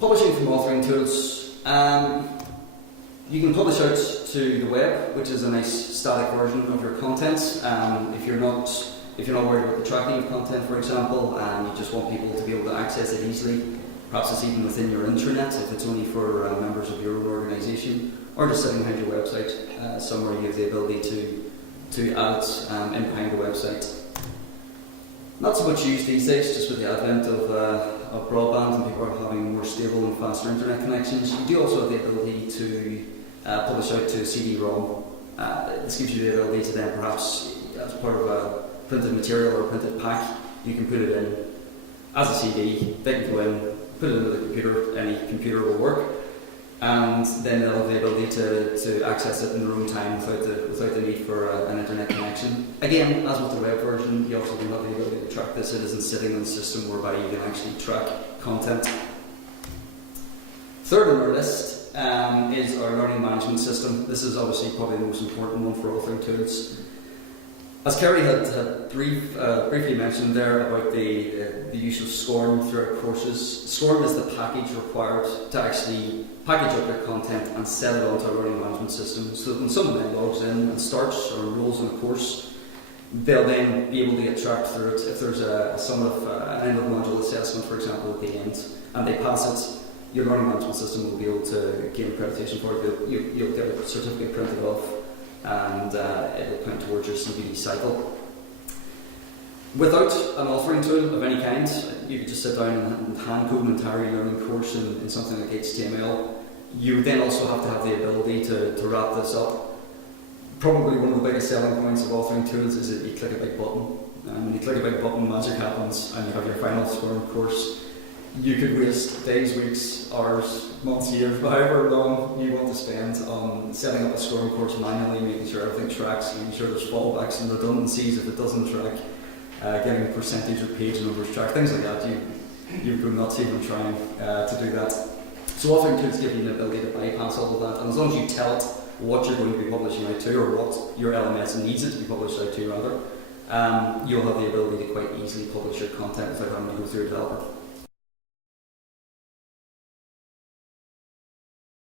Publishing from authoring tools. You can publish out to the web, which is a nice static version of your content. If you're not worried about the tracking of content, for example, and you just want people to be able to access it easily, perhaps it's even within your intranet if it's only for members of your own organisation, or just sitting behind your website somewhere you have the ability to add it in behind the website. Not so much used these days, just with the advent of broadband and people are having more stable and faster internet connections. You do also have the ability to publish out to CD-ROM. This gives you the ability to then perhaps, as part of a printed material or a printed pack, you can put it in as a CD. They can go in, put it into the computer, any computer will work, and then they'll have the ability to access it in their own time without the need for an internet connection. Again, as with the web version, you also don't have the ability to track this. It isn't sitting on the system whereby you can actually track content. Third on our list is our learning management system. This is obviously probably the most important one for authoring tools. As Kerry had briefly mentioned there about the use of SCORM throughout courses, SCORM is the package required to actually package up your content and set it onto a learning management system, so that when someone then logs in and starts or enrolls in a course, they'll then be able to get tracked through it. If there's an end of module assessment, for example, at the end, and they pass it, your learning management system will be able to gain accreditation for it. You'll get a certificate printed off, and it'll count towards your CPD cycle. Without an authoring tool of any kind, you could just sit down and hand code an entire learning course in something like HTML. You would then also have to have the ability to wrap this up. Probably one of the biggest selling points of authoring tools is that you click a big button. And when you click a big button, magic happens, and you have your final SCORM course. You could waste days, weeks, hours, months, years, however long you want to spend on setting up a SCORM course manually, making sure everything tracks, making sure there's fallbacks and redundancies if it doesn't track, getting the percentage of page numbers tracked, things like that. You go nuts even trying to do that. So authoring tools give you the ability to bypass all of that, and as long as you tell it what you're going to be publishing out to, or what your LMS needs it to be published out to rather, you'll have the ability to quite easily publish your content without having to go through a developer.